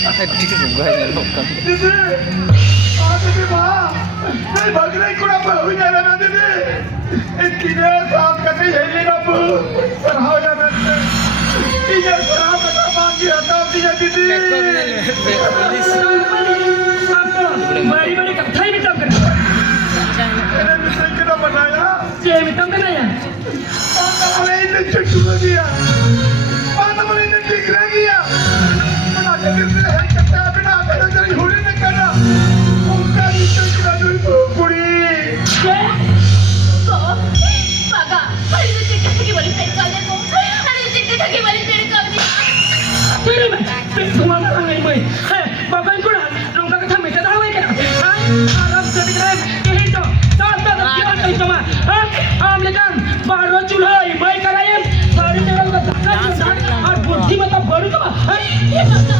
Adik juga nyelok kan. Didi, Didi माँ, नहीं भाग रही कुड़ा बहु जाना ना दीदी, इतनी साथ कभी हेली ना बु, सरहाव जाना दे, इधर सरहाव बता मांगी आता होती है दीदी। बड़ी बड़ी कथाएं भी तब करना। मैंने मिसाल कितना बनाया? ये भी तब करना यार। पांडा वाले इन्हें चुटुला दिया, पांडा वाले इन्हें टिकरा दिया, बना के कितने हैं कत्ते बिना मेरे जरी होली नहीं करना, उनका मिसाल कितना जो बुरी। क्या? तो बाबा, हरी तो चिट्ठी थकी वाली पेड़ का देखो, हरी चिट्ठी थकी वाली पेड़ का देखो। तेरे में तुम्हारा रंग नहीं मैं, है बाबा इनको ना लोगों का था मिटा दाव है क्या? हाँ आराम से दिख रहा है यही तो साथ साथ क्या नहीं तो मैं, हाँ आम लेकर बाहर चूल्हा मैं कराए सारी जगह का धक्का चुका और बुद्धि मतलब बड़ू तो हाँ ये बाबा,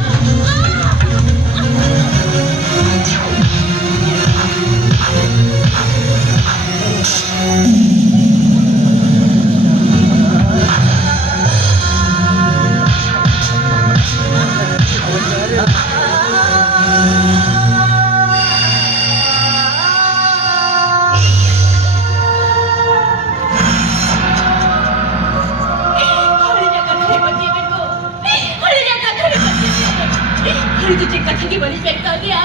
हरी तो चिट्ठी थकी वाली पेड़ का दिया,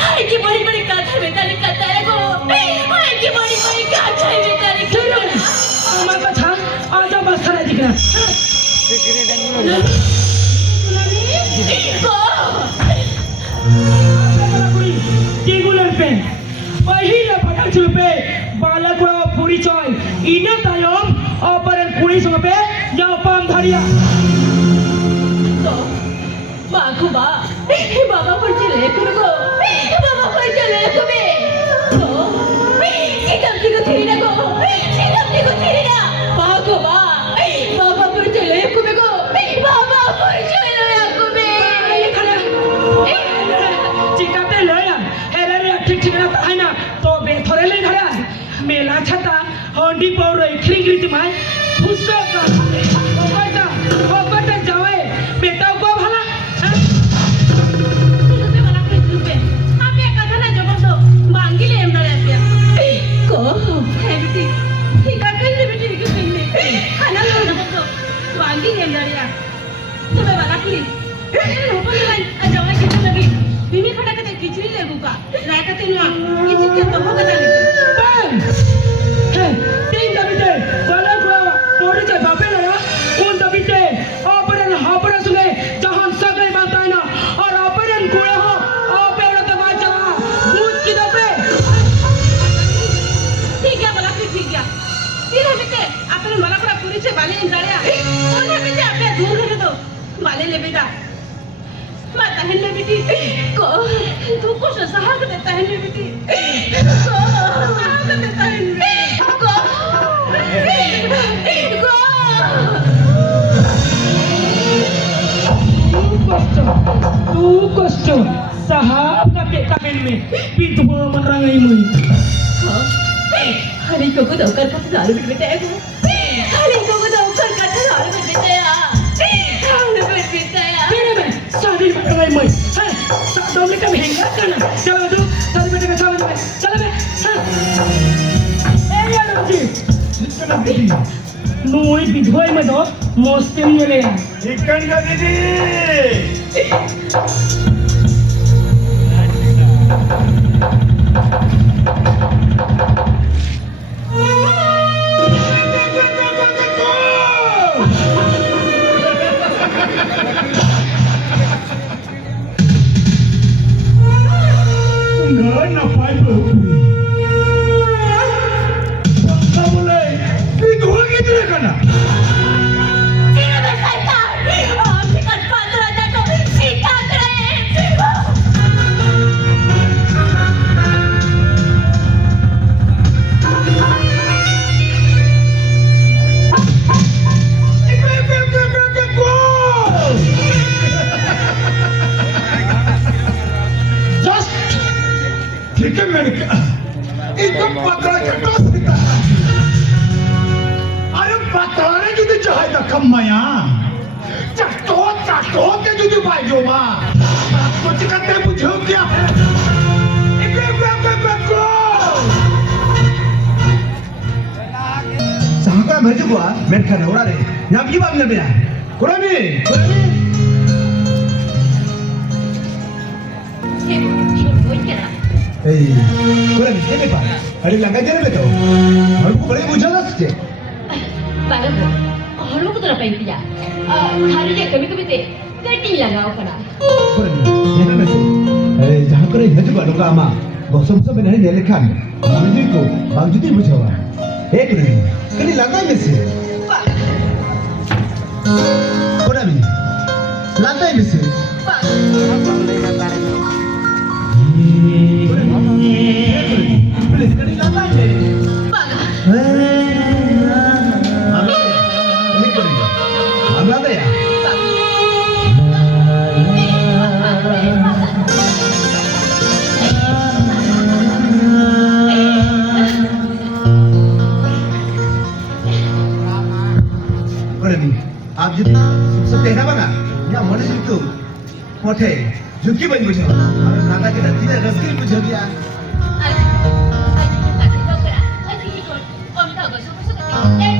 हरी की बड़ी बड़ी कथा में तारीख करता है को, हरी की बड़ी बड़ी कथा में तारीख करता है। हमारे पास हाँ आजा बस सारा दिख रहा है। Secret yang mana? Regular pen, pahila padang culupe, balak gua puri coy, ina tayom, operan puri sungape, jauh pam dharia. बाबू बा, बाबा पर चले कुनको, बाबा पर चले कुबे, तो इधर की को थी ना को, इधर की को थी ना, बाबू बा, बाबा पर चले कुबे को, बाबा पर चले कुबे। ये खाना, चिकाते लोया, हेरा रे ठीक ठीक ना ताई ना, तो बेथोरे ले घड़ा, मेला छता, होंडी पावर इखरी गिरती माय, फुस्सा का, ओपटा जावे, बेटा को भला वांगी गेम डालिया तो मैं वाला की ये ऊपर में जवा कितने लगी बीमी खड़ा करते खिचड़ी ले बुका राय करते ना किसी के तो होगा डाले बन है तीन दबीते वाला गुआ पोरी के बापे ना कौन दबीते ऑपरेशन ऑपरेशन सुने जहां सगळे मानता है ना और ऑपरेशन गुआ हो ऑपरेशन तो बाजा भूत की दबे ठीक है वाला की ठीक है फिर हमें के अपन वाला पूरा पूरी से वाले डालिया उन्हें भी आपने दूर कर दो वाले ले बेटा माता है ले बेटी को तू कुछ सहाग देता है ले बेटी को सहाग देता है तू कोस्टो साहब का बेटा बेन में विधवा मन रंगाई मुई हरी को दौकर का दारू बिट बेटा है हरी को दौकर का दारू बिट बेटा है दारू बिट बेटा है तेरे में शादी में रंगाई मुई है सादों में कम हेंगा करना चलो तू शादी बेटे का सावन में चलो बे ए यार जी इतना दीदी, नूई विधवा में दो मस्ती में ले इकन का दीदी। Nggak napai bahui. Tak boleh. Itu lagi dia kena. Tidak berkata, sikat patu aja kau sikat keren. Just ठीक है मैंने कहा एकदम पतला कटो सीधा अरे पतला ने जुदी चाहे तो कम माया चटो चटो के जुदी भाई जो माँ कुछ करते बुझो क्या Sahaka maju gua, mereka ada orang ni. Yang gimana ni? Kurang ni. Hei, kurang ni. Ini apa? Ada langgar je betul. Aku boleh bujuk tak sih? Baru, orang tu nak pergi dia. Hari dia kami tu kati langgar apa nak? Kurang ni. Yang mana sih? Jangan kurang maju gua luka ama. Gosok-gosok benar ni lekhan. Maju ko, bang juti bujuk. Kurang ni. Kini langgar ni sih. Kurang ni. Langgar ni sih. Please, kini langgar ni. Amla ya? आप जितना सब देखना बना या मनुष्य को मोटे झुकी बन बुझो और नाता के नदी ने रस्सी बुझो गया Aji, aji, aji, aji, aji, aji, aji, aji, aji, aji, aji, aji, aji, aji,